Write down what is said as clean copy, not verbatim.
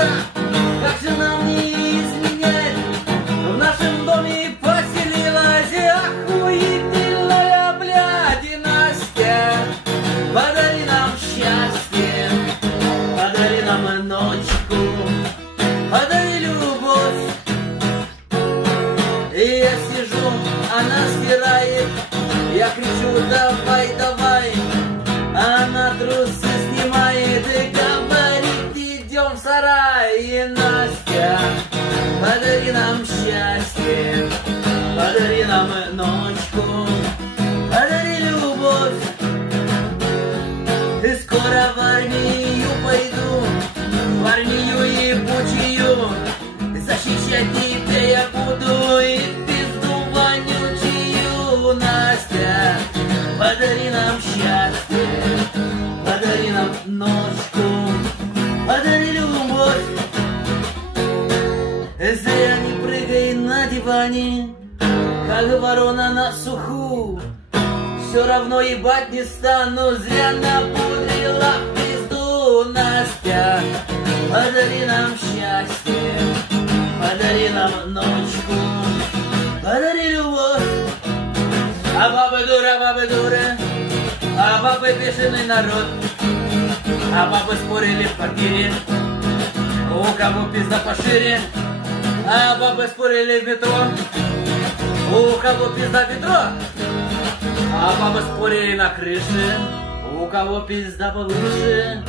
сердца, как же нам не изменять? В нашем доме поселилась охуительная, блядь, и Настя. Подари нам счастье, подари нам ночку, подари любовь. И я сижу, она стирает, я кричу: давай, давай. Она трусы снимает и говорит: идем в сарай. И Настя, подари нам счастье, подари нам ночку, подари любовь. И скоро в армию пойду, в армию ебучую, защищать тебя я буду, и пизду вонючую. Настя, подари нам счастье, подари нам ночку, подари любовь. Зря не прыгай на диване, как ворона на суху. Все равно ебать не стану, зря напудрила в пизду. Настя, подари нам счастье, подари нам ночку, подари любовь. А бабы дура, а бабы бешеный народ. А бабы спорили в квартире, у кого пизда пошире. А бабы спорили в метро, у кого пизда в метро. А бабы спорили на крыше, у кого пизда повыше.